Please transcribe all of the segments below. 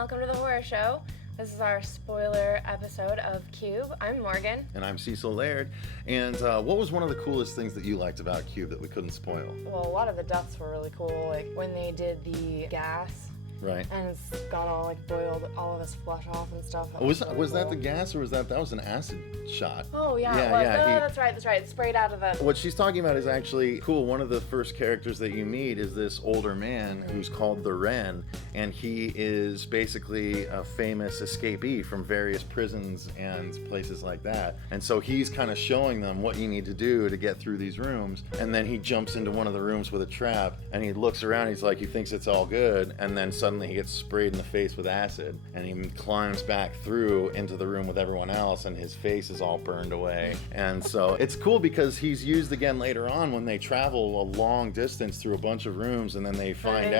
welcome to the horror show. This is our spoiler episode of Cube. I'm Morgan. And I'm Cecil, Laird. And what was one of the coolest things that you liked about Cube that we couldn't spoil? Well, a lot of the deaths were really cool, like when they did the gas. Right. And it's got all like boiled all of his flesh off and stuff. Was that the gas, or that was an acid shot? Oh yeah, that's right. It's sprayed out of the... What she's talking about is actually cool. One of the first characters that you meet is this older man who's called the Wren, and he is basically a famous escapee from various prisons and places like that. And so he's kind of showing them what you need to do to get through these rooms. And then he jumps into one of the rooms with a trap, and he looks around, he's like, he thinks it's all good, and then suddenly he gets sprayed in the face with acid, and he climbs back through into the room with everyone else, and his face is all burned away. And so it's cool because he's used again later on when they travel a long distance through a bunch of rooms, and then they find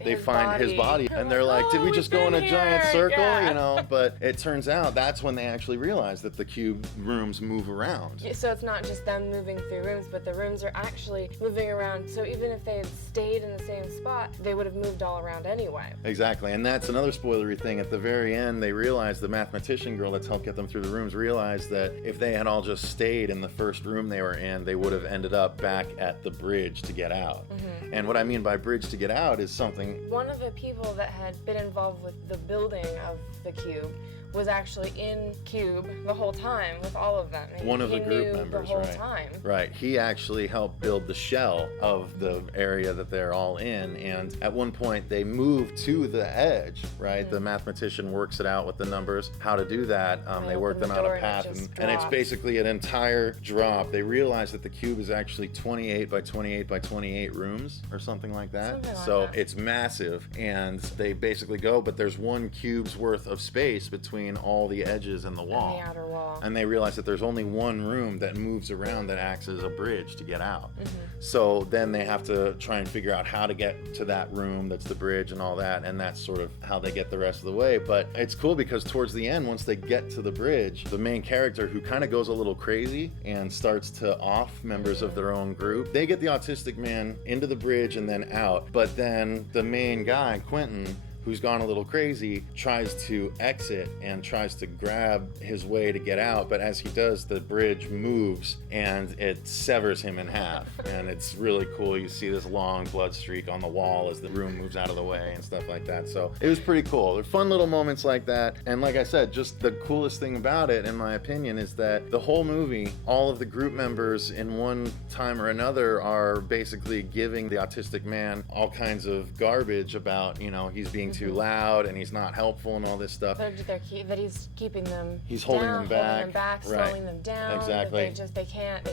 his body, and they're like, did we just go in a giant circle? Yeah. You know, but it turns out that's when they actually realize that the cube rooms move around. So it's not just them moving through rooms, but the rooms are actually moving around. So even if they had stayed in the same spot, they would have moved all around anyway. Exactly, and that's another spoilery thing. At the very end, they realize, the mathematician girl that's helped get them through the rooms realized that if they had all just stayed in the first room they were in, they would have ended up back at the bridge to get out. Mm-hmm. And what I mean by bridge to get out is something... One of the people that had been involved with the building of the cube was actually in Cube the whole time with all of them. One of the group members, the whole time. Right. He actually helped build the shell of the area that they're all in, and at one point they move to the edge, right? Mm-hmm. The mathematician works it out with the numbers, how to do that. They work them out a path, and it's basically an entire drop. They realize that the cube is actually 28 by 28 by 28 rooms or something like that. It's massive, and they basically go, but there's one cube's worth of space between all the edges and the wall. And the outer wall. And they realize that there's only one room that moves around that acts as a bridge to get out. Mm-hmm. So then they have to try and figure out how to get to that room that's the bridge and all that, and that's sort of how they get the rest of the way. But it's cool because towards the end, once they get to the bridge, the main character, who kind of goes a little crazy and starts to off members of their own group, they get the autistic man into the bridge and then out. But then the main guy, Quentin, who's gone a little crazy, tries to exit and tries to grab his way to get out, but as he does, the bridge moves and it severs him in half. And it's really cool. You see this long blood streak on the wall as the room moves out of the way and stuff like that. So it was pretty cool. They're fun little moments like that. And like I said, just the coolest thing about it, in my opinion, is that the whole movie, all of the group members in one time or another are basically giving the autistic man all kinds of garbage about, you know, he's being too loud and he's not helpful and all this stuff. That he's keeping them. He's holding them back, right. Slowing them down. Exactly. They can't.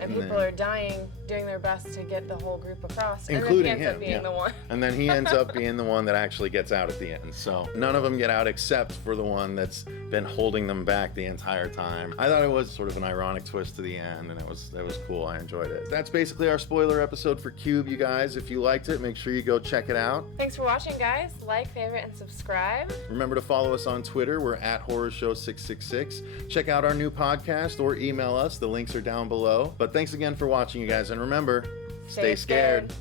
And people are dying, doing their best to get the whole group across. Including and then he ends up being the one. And then he ends up being the one that actually gets out at the end. So none of them get out except for the one that's been holding them back the entire time. I thought it was sort of an ironic twist to the end, and it was cool. I enjoyed it. That's basically our spoiler episode for Cube, you guys. If you liked it, make sure you go check it out. Thanks for watching, guys. Like, favorite, and subscribe. Remember to follow us on Twitter. We're at HorrorShow666. Check out our new podcast or email us. The links are down below. But thanks again for watching, you guys. And remember, stay scared.